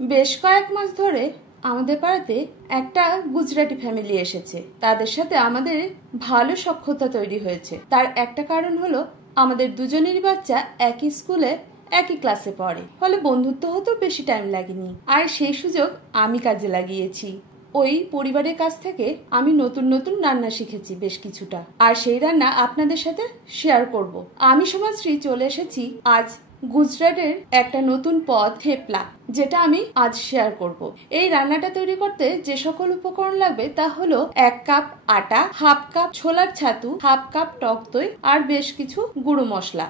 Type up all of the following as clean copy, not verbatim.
বেশ কয়েক মাস ধরে আমাদের পাড়াতে একটা গুজরাটি ফ্যামিলি এসেছে। তাদের সাথে আমাদের ভালো সখ্যতা তৈরি হয়েছে। তার একটা কারণ হলো আমাদের দুজনেরই বাচ্চা একই স্কুলে একই ক্লাসে পড়ে, ফলে বন্ধুত্ব হতেও বেশি টাইম লাগেনি। আর সেই সুযোগ আমি কাজে লাগিয়েছি। ওই পরিবারের কাছ থেকে আমি নতুন নতুন রান্না শিখেছি বেশ কিছুটা, আর সেই রান্না আপনাদের সাথে শেয়ার করব। আমি সমাজশ্রী চলে এসেছি আজ গুজরাটের একটা নতুন পদ থেপলা, যেটা আমি আজ শেয়ার করব। এই রান্নাটা তৈরি করতে যে সকল উপকরণ লাগবে তা হলো 1 কাপ আটা, হাফ কাপ ছোলার ছাতু, হাফ কাপ টক দই আর বেশ কিছু গুঁড়ো মশলা।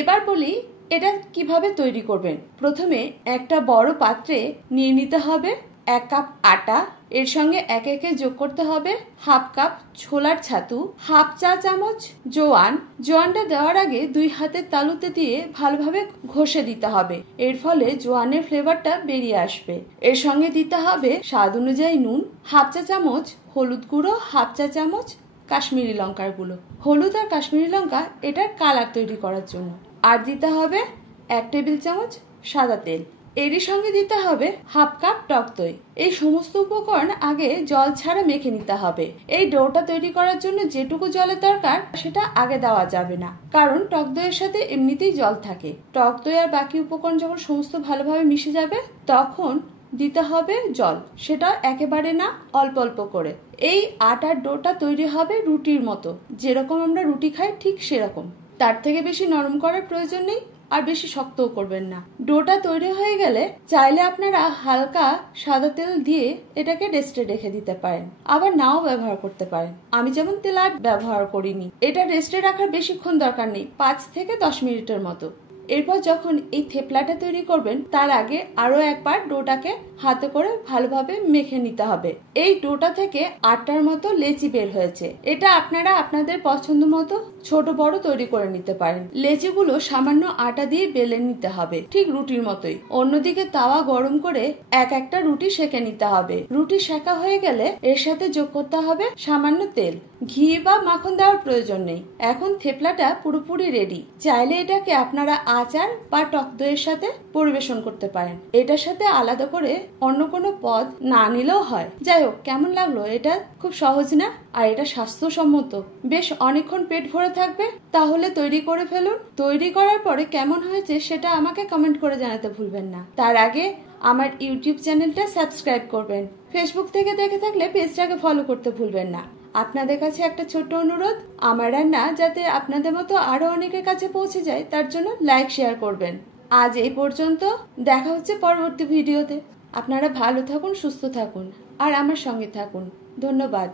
এবার বলি এটা কিভাবে তৈরি করবেন। প্রথমে একটা বড় পাত্রে নিয়ে নিতে হবে 1 কাপ আটা, এর সঙ্গে একে একে যোগ করতে হবে হাফ কাপ ছোলার ছাতু, হাফ চা চামচ জোয়ান। জোয়ানটা দেওয়ার আগে 2 হাতের তালুতে দিয়ে ভালোভাবে ঘষে দিতে হবে, এর ফলে জোয়ানের ফ্লেভারটা বেরিয়ে আসবে। এর সঙ্গে দিতে হবে স্বাদ অনুযায়ী নুন, হাফ চা চামচ হলুদ গুঁড়ো, হাফ চা চামচ কাশ্মীরি লঙ্কার গুঁড়ো। হলুদ আর কাশ্মীরি লঙ্কা এটার কালার তৈরি করার জন্য। আর দিতে হবে 1 টেবিল চামচ সাদা তেল। এরই সঙ্গে দিতে হবে হাফ কাপ টক দই। এই সমস্ত উপকরণ আগে জল ছাড়া মেখে নিতে হবে। এই ডোটা তৈরি করার জন্য যেটুকু জলের দরকার সেটা আগে দেওয়া যাবে না, কারণ টক দইয়ের সাথে এমনিতেই জল থাকে। টক দই আর বাকি উপকরণ যখন সমস্ত ভালোভাবে মিশে যাবে তখন দিতে হবে জল, সেটা একেবারে না, অল্প অল্প করে। এই আটার ডোটা তৈরি হবে রুটির মতো, যেরকম আমরা রুটি খাই ঠিক সেরকম। তার থেকে বেশি নরম করার প্রয়োজন নেই, আর বেশি শক্তও করবেন না। ডোটা তৈরি হয়ে গেলে চাইলে আপনারা হালকা সাদা তেল দিয়ে এটাকে রেস্টে রেখে দিতে পারেন, আবার নাও ব্যবহার করতে পারেন। আমি যেমন তেল আর ব্যবহার করিনি। এটা রেস্টে রাখার বেশিক্ষণ দরকার নেই, 5 থেকে 10 মিনিটের মতো। এরপর যখন এই থেপলাটা তৈরি করবেন তার আগে আরো একবার ডোটাকে হাতে করে ভালোভাবে মেখে নিতে হবে। এই ডোটা থেকে আটার মতো লেচি বের হয়েছে। এটা আপনারা আপনাদের পছন্দ মতো ছোট বড় তৈরি করে নিতে পারেন। লেচিগুলো সামান্য আটা দিয়ে বেলে নিতে হবে, ঠিক রুটির মতোই। অন্যদিকে তাওয়া গরম করে একটা রুটি সেঁকে নিতে হবে। রুটি সেঁকা হয়ে গেলে এর সাথে যোগ করতে হবে সামান্য তেল। ঘি বা মাখন দেওয়ার প্রয়োজন নেই। এখন থেপলাটা পুরোপুরি রেডি। চাইলে এটাকে আপনারা আচার বা টক দইয়ের সাথে পরিবেশন করতে পারেন। এটার সাথে আলাদা করে অন্য কোনো পদ না নিলেও হয়। যাই হোক, কেমন লাগলো? এটা খুব সহজ না? আর এটা স্বাস্থ্যসম্মত, বেশ অনেকক্ষণ পেট ভরে থাকবে। তাহলে তৈরি করে ফেলুন। তৈরি করার পরে কেমন হয়েছে সেটা আমাকে কমেন্ট করে জানাতে ভুলবেন না। তার আগে আমার ইউটিউব চ্যানেলটা সাবস্ক্রাইব করবেন। ফেসবুক থেকে দেখে থাকলে পেজটাকে ফলো করতে ভুলবেন না। আপনাদের কাছে একটা ছোট্ট অনুরোধ, আমার রান্না যাতে আপনাদের মতো আরো অনেকের কাছে পৌঁছে যায় তার জন্য লাইক শেয়ার করবেন। আজ এই পর্যন্ত, দেখা হচ্ছে পরবর্তী ভিডিওতে। আপনারা ভালো থাকুন, সুস্থ থাকুন আর আমার সঙ্গে থাকুন। ধন্যবাদ।